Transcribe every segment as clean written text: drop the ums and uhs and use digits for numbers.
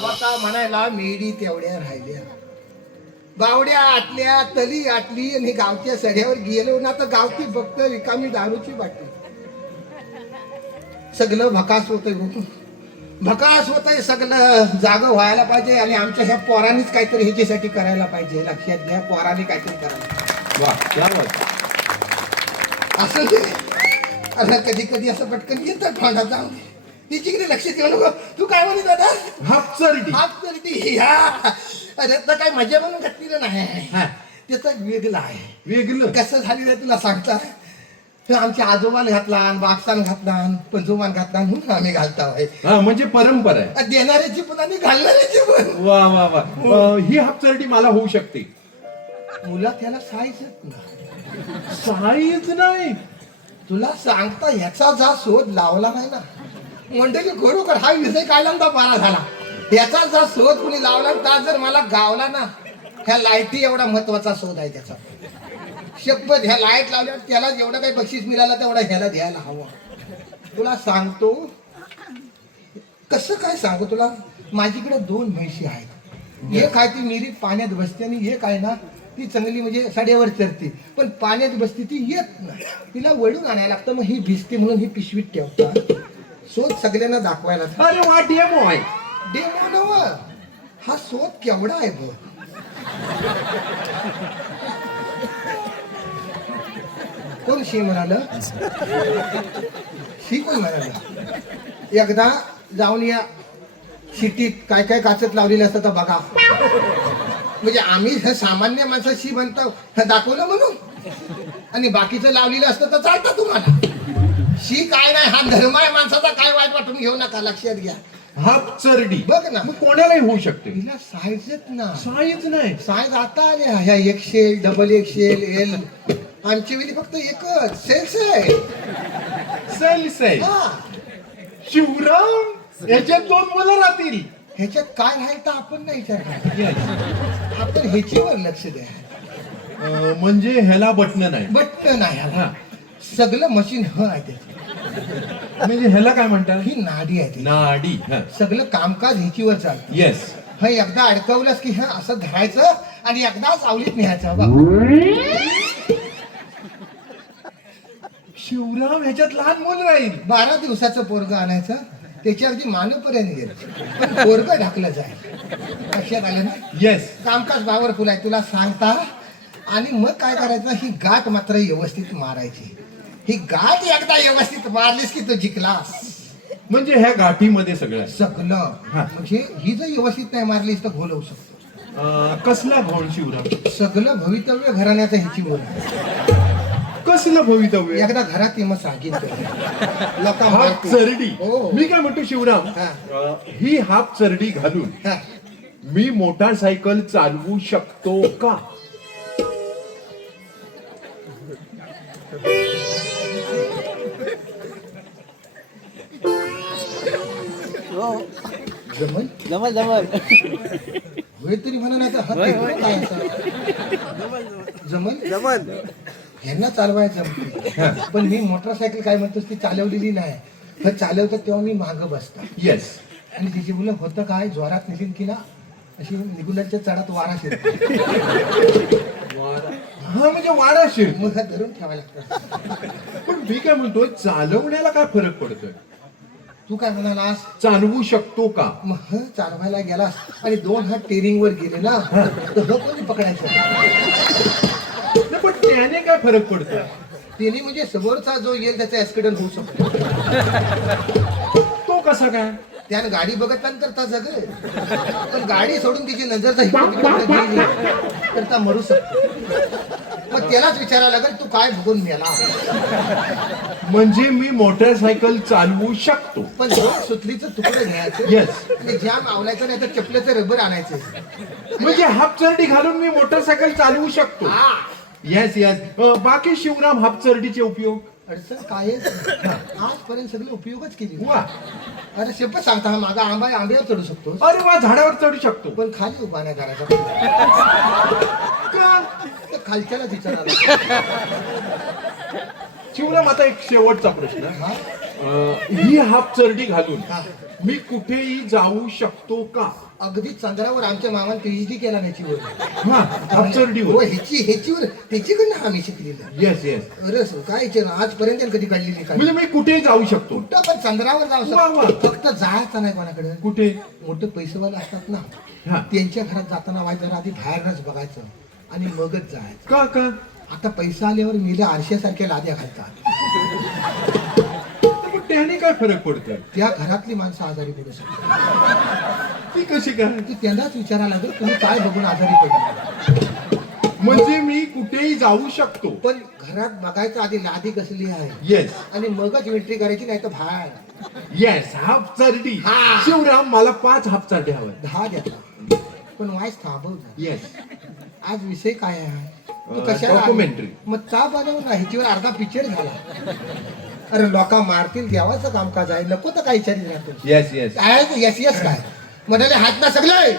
होता म्हणायला मेडी तेवढ्या राहिल्या. बावड्या आटल्या, तली आटली आणि गावच्या सड्यावर गेलो ना तर गावची फक्त रिकामी दारूची बाटली. सगळं भकास होतंय बघू, भकास होतंय सगळं. जाग व्हायला पाहिजे आणि आमच्या ह्या पोरांनीच काहीतरी ह्याच्यासाठी करायला पाहिजे. लक्षात घ्या, पोरांनी काहीतरी करायला. वा क्या बात. असं ते आता कधी कधी असं पटकन येतं तोंडात जाऊन तिच्याकडे लक्ष देऊ नको. तू काय म्हणत दादा? हापचरडी. हात करती ह्या. अरे तर काय मजा म्हणून घातलेलं नाही, हा. त्याचा वेगळा आहे. वेगळं कसं झालेलं आहे तुला सांगता. तर आमच्या आजोबाला घातला, बागसान घातला, पंजोमान घातला म्हणून आम्ही घालता आहे. हा म्हणजे परंपरा आहे. देणाऱ्याची पण आणि घालणाऱ्याची पण. वा वा वा. ही हापचरडी मला होऊ शकते. मुला त्याला साईजच नाही. साईज नाही. तुला सांगता ह्याचा जा शोध लावला नाही ना मंडळी, खरोखर हा विषय काढला पारा झाला. ह्याचा जा शोध कुणी लावला तर जर मला गावला ना, ह्या लाईटी एवढा महत्वाचा शोध आहे त्याचा. शपथ, ह्या लाईट लावल्यावर त्याला जेवढं काही बक्षीस मिळालं तेवढा ह्याला द्यायला हवं. तुला सांगतो कसं काय सांगू तुला. माझीकडे 2 म्हशी आहेत. एक आहे ती मिरीत पाण्यात बसते आणि एक आहे ना ती चांगली म्हणजे सड्यावर चरते, पण पाण्यात बसते ती येत नाही. तिला वळून आणायला लागतं. मग ही भिजते म्हणून ही पिशवीत ठेवतात. शोध सगळ्यांना दाखवायला. अरे वा डेमो आहे. डेमो नव, हा शोध केवढा आहे बघ. कोण शी म्हणालं? शी कोण म्हणालं? एकदा जाऊन या शिटीत काय काय काचत लावलेलं असतं तर बघा. म्हणजे आम्ही सामान्य माणसाशी म्हणतो दाखवलं म्हणून, आणि बाकीचं लावलेलं असतं तर चालतं तुम्हाला. शी काय नाही, हा धर्म आहे माणसाचा. काय वाईट वाटून घेऊ नका, लक्षात घ्या. हापचरडी बघ ना, मग कोणालाही होऊ शकते. तिला साईजच ना. साईज नाही. साईज आता आल्या ह्या XL, डबल XL, L. आमची वेळी फक्त एकच सेल्स आहे. सेल्स आहे. हा, शिवराम याच्यात 2 मुलं राहतील. ह्याच्यात काय राहील तर आपण नाही विचार करा. आपण ह्याच्यावर लक्ष द्या. म्हणजे ह्याला बटन नाही. बटन नाही हा. ह्याला. सगळं मशीन आहे त्याचं. म्हणजे ह्याला काय म्हणतात? ही नाडी आहे ती. नाडी. सगळं कामकाज ह्याच्यावर चालतं. येस. हा, एकदा अडकवलंस की हा असं धरायचं आणि एकदा सावलीत न्यायचं बघ. शिवराम ह्याच्यात लहान मुलं राहील. 12 दिवसाचं पोरग आणायचं, त्याची अगदी मानपर्यंत गेलं पण पोरग ढाकलं जाईल. लक्षात आलं ना. येस. कामकाज पॉवरफुल आहे तुला सांगता. आणि मग काय करायचं, ही गाठ मात्र व्यवस्थित मारायची. ही गाठ एकदा व्यवस्थित मारलीस की तू जिंकलास. म्हणजे ह्या गाठीमध्ये सगळं आहे. सगळं. हा. म्हणजे ही जर व्यवस्थित नाही मारलीस तर घोल होऊ शकतो. कसला घोळ शिवराम? सगळं भवितव्य घराण्याचं ह्याची बोल. कसलं भवितव्य? एकदा घरात ये मग सांगेन तुला. हापचरडी. हो. मी काय म्हणतो शिवराम, हा. ही हापचरडी घालून हा. मी मोटारसायकल चालवू शकतो का? जमल जमल जमल. होय तरी म्हणा नाही तर होय, होय. काय जमल. जमल. ह्यांना चालवायचं जमते. पण मी मोटरसायकल काय म्हणतोस ती चालवलेली नाही. पण चालवतं तेव्हा मी मागं बसता. येस. आणि तिची मुलं होतं काय, जोरात निघीन की ना अशी निगुलाच्या चढात वारा शिरतो. हा म्हणजे वाराशीर. मग हा धरून ठेवायला लागतं. पण मी काय म्हणतोय, चालवण्याला काय फरक पडतोय? तू काय म्हणालास? चालवू शकतो का? मग ह चालवायला गेलास आणि 2 हात टेरिंग वर गेले ना तर ह कोणी पकडायचं? नाही, पण त्याने काय फरक पडतोय? त्याने म्हणजे समोरचा जो येईल त्याचा ऍक्सिडेंट होऊ शकतो. तो कसा काय? त्यानं गाडी बघत तर जगेल, पण गाडी सोडून तिची नजर गेली तर ता मरू शकतो. मग त्यालाच विचारायला लागेल तू काय बघून मेला. म्हणजे मी मोटरसायकल चालवू शकतो. पण 2 सुतलीचं तुकडं घ्यायचं Yes. आणि जाम आवलायचं नाही तर चपल्याचं रबर आणायचं. म्हणजे हापचरडी घालून मी मोटरसायकल चालवू शकतो. हा, येस येस. बाकी शिवराम हापचरडीचे उपयोग? अडचण काय आजपर्यंत सगळे उपयोगच केली. वा. अरे शेपट सांगता, हा मागा आंबा आहे, आंब्यावर चढू शकतो अरे वा, झाडावर चढू शकतो. पण खाली उभा नाही करायचा. का? तर खालच्याला विचारायला. शिवराम आता एक शेवटचा प्रश्न. हा? ही हापचरडी घालून हा. मी कुठेही जाऊ शकतो का? अगदी चंद्रावर आमच्या मामाने PhD केला त्याची वर हा हापचरडीवर. हो ह्याचीवर त्याच्याकडनं आम्ही शिकलेलं. Yes yes. अरे सर काय आजपर्यंत कधी काढलेली काय म्हणजे मी कुठेही जाऊ शकतो. कुठं पण चंद्रावर जाऊ वा, वा. शकतो. फक्त जायचं नाही कोणाकडे. कुठे? मोठे पैसेवाले असतात ना हा. त्यांच्या घरात जाताना वाईट आधी बाहेरच बघायचं आणि मगच जायचं. का का? आता पैसा आल्यावर मिलं आरशासारख्या लाद्या घालतात. मग त्याने काय फरक पडतो? त्या घरातली माणसं आजारी पडू शकतात. ती कशी काय? की त्यांनाच विचारायला लागेल तुम्ही काय बघून आजारी पडला. म्हणजे मी कुठेही जाऊ शकतो. पण घरात बघायचं आधी लादी कसली आहे येस आणि मगच एंट्री करायची, नाही तर बाहेर. येस. हापचरडी. हा. शिवराम मला 5 हापचरडी हवं. 10 देता. पण वाईस थांबव जा. येस. आज विषय काय आहे? तू कशाला आली? डॉक्युमेंटरी. मग ता बनवून ना ह्याच्यावर अर्धा पिक्चर झाला. अरे लोका मारतील देवाचं कामकाज आहे, नको तर काही विचारी राहतो. Yes yes. काय यस यस काय म्हणाले हात ना सगळे.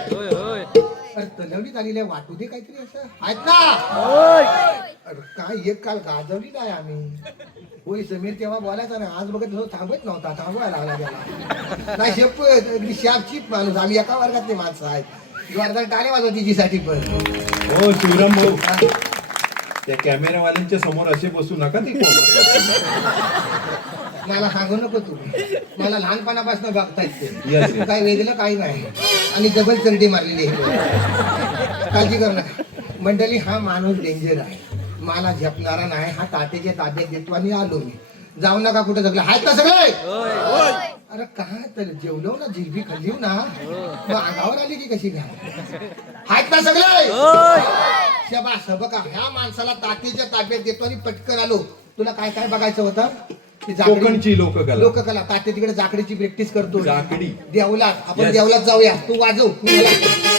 अरे तलवलीत आलेल्या वाटू दे काहीतरी असं आहेत ना. अरे काय एक काल गाजवली नाही आम्ही. होय समीर तेव्हा बोलायचा ना, आज बघत होतो थांबत नव्हता, थांबवायला लागला त्याला. नाही शेप अगदी शाप चीप माणूस. आम्ही एका वर्गातले माणसं आहेत. जोरदार टाळे वाजव तिच्यासाठी पण. हो शिवराम भाऊ, त्या कॅमेरावाल्यांच्या समोर असे बसू नका. ते मला सांगू नको तू. मला लहानपणापासून बघता Yes, येते. yes. काय वेगळं काही नाही. आणि डबल चरडी मारलेली आहे. काळजी करू नका मंडळी. हा माणूस डेंजर आहे, मला झेपणारा नाही. हा तात्याच्या ताब्यात देतो आणि आलो मी. जाऊ नका कुठे जगलं. आहेत ना सगळे? अरे काय तर जेवलो ना, जिलबी खाल्ली ना, मग अंगावर आली की कशी काय? आहेत ना सगळे? शबास. बघा ह्या माणसाला तात्याच्या ताब्यात देतो आणि पटकन आलो. तुला काय काय बघायचं होतं? ती जाकडी- कोकणची लोककला. लोककला. तात्या तिकडे जाकडीची प्रॅक्टिस करतो. जाकडी. देवलात. आपण Yes. देवलात जाऊया. तू वाजव. मी याला-